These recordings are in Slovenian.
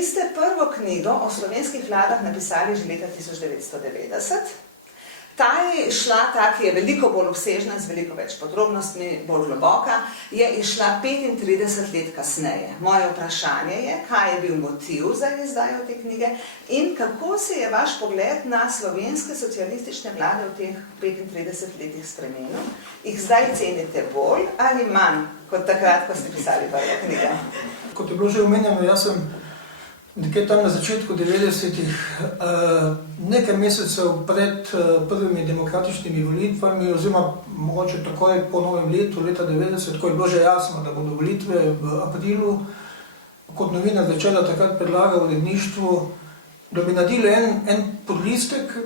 Vi ste prvo knjigo o slovenskih vladah napisali že leta 1990. Ta je šla, ta, ki je veliko bolj obsežna, z veliko več podrobnostmi, bolj globoka, je išla 35 let kasneje. Moje vprašanje je, kaj je bil motiv za izdajo te knjige in kako se je vaš pogled na slovenske socialistične vlade v teh 35 letih spremenil? Jih zdaj cenite bolj ali manj, kot takrat, ko ste pisali prvo knjigo? Kot je bilo že omenjeno, jaz sem nekaj tam na začetku 90-ih, nekaj mesecev pred prvimi demokratičnimi volitvami, oziroma mogoče takoj po novem letu, leta 90, ko je bilo že jasno, da bodo volitve v aprilu, kot novinar Večera takrat predlagal uredništvu, da bi naredili en podlistek,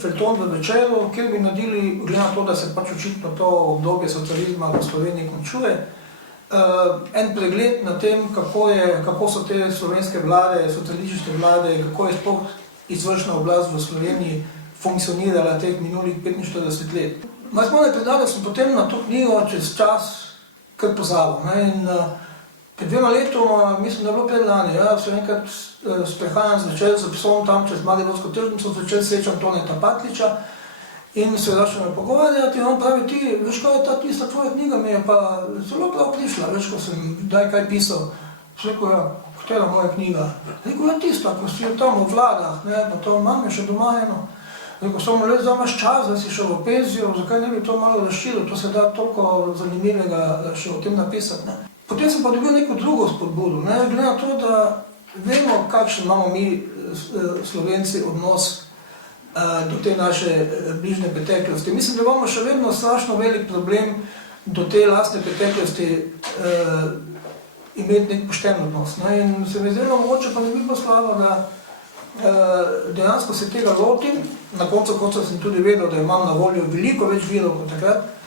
feljton v Večeru, kjer bi naredili, glede na to, da se pač očitno to obdobje socializma v Sloveniji končuje, en pregled na tem, kako so te slovenske vlade, socialistične vlade, kako je sploh izvršna oblast v Sloveniji funkcionirala teh minulih 45 let. Jaz moram priznati, da sem potem na to knjigo čez čas kar pozabil. In pred 2 letoma, mislim, da je bilo predlani, se enkrat sprehajam zvečer z psom tam čez Mariborsko tržnico, zvečer srečam Toneta Patliča in se začnemo pogovarjati in on pravi, ti, veš kaj je ta tista tvoja knjiga, mi je pa zelo prav prišla, veš, ko sem daj kaj pisal. Rekel, ja, katera moja knjiga? Rekel, ja, tista, ko si jo tam v vladah, pa to imam je še doma eno. Rekel, samo le zdaj imaš čas, da si šel v penzijo, zakaj ne bi to malo razširil, to se da toliko zanimivega še o tem napisati. Potem sem pa dobil neko drugo spodbudo, glede na to, da vemo, kakšen imamo mi Slovenci odnos do te naše bližnje preteklosti. Mislim, da imamo še vedno strašno velik problem do te lastne preteklosti imeti nek pošten odnos. In se mi zdelo mogoče, pa ne bi bilo slabo, da dejansko se tega lotim. Na koncu sem tudi vedel, da imam na voljo veliko več virov kot takrat.